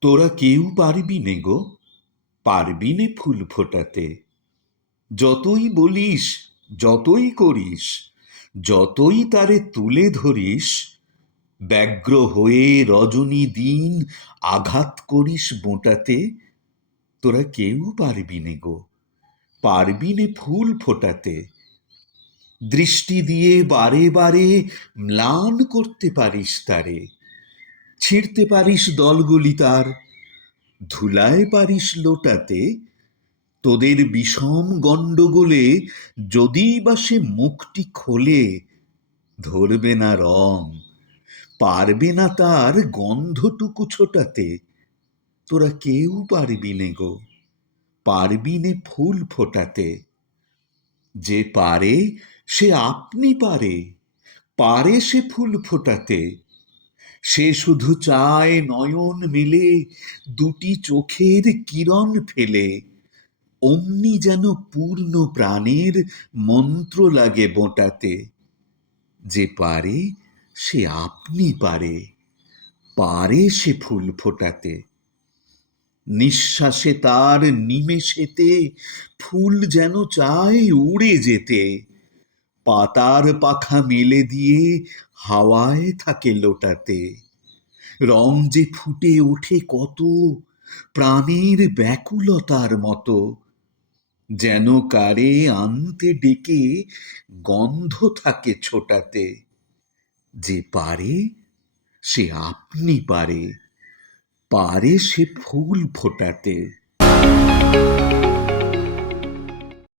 তোরা কেউ পারবি নে গো, পারবি নে ফুল ফোটাতে। যতই বলিস, যতই করিস, যতই তারে তুলে ধরিস, ব্যগ্র হয়ে রজনী দিন আঘাত করিস বোঁটাতে, তোরা কেউ পারবি নে গো, পারবি নে ফুল ফোটাতে। দৃষ্টি দিয়ে বারে বারে ম্লান করতে পারিস তারে, ছিঁড়তে পারিস দলগুলি তার, ধুলায় পারিস লোটাতে। তোদের বিষম গণ্ডগোলে যদি বা সে মুখটি খোলে, ধরবে না রং, পারবে না তার গন্ধটুকু ছোটাতে। তোরা কেউ পারবি নে গো, পারবি নে ফুল ফোটাতে। যে পারে সে আপনি পারে, পারে সে ফুল ফোটাতে। সে শুধু চায় নয়ন মেলে দুটি চোখের কিরণ ফেলে, অমনি যেন পূর্ণ প্রাণের মন্ত্র লাগে বোঁটাতে। যে পারে সে আপনি পারে, পারে সে ফুল ফোটাতে। নিঃশ্বাসে তার নিমেষেতে ফুল যেন চায় উড়ে যেতে, পাতার পাখা মেলে দিয়ে হাওয়ায় থাকে লোটাতে। রং যে ফুটে ওঠে কত প্রাণের ব্যাকুলতার মতো, যেন কারে আনতে ডেকে গন্ধ থাকে ছোটাতে। যে পারে সে আপনি পারে, পারে সে ফুল ফোটাতে।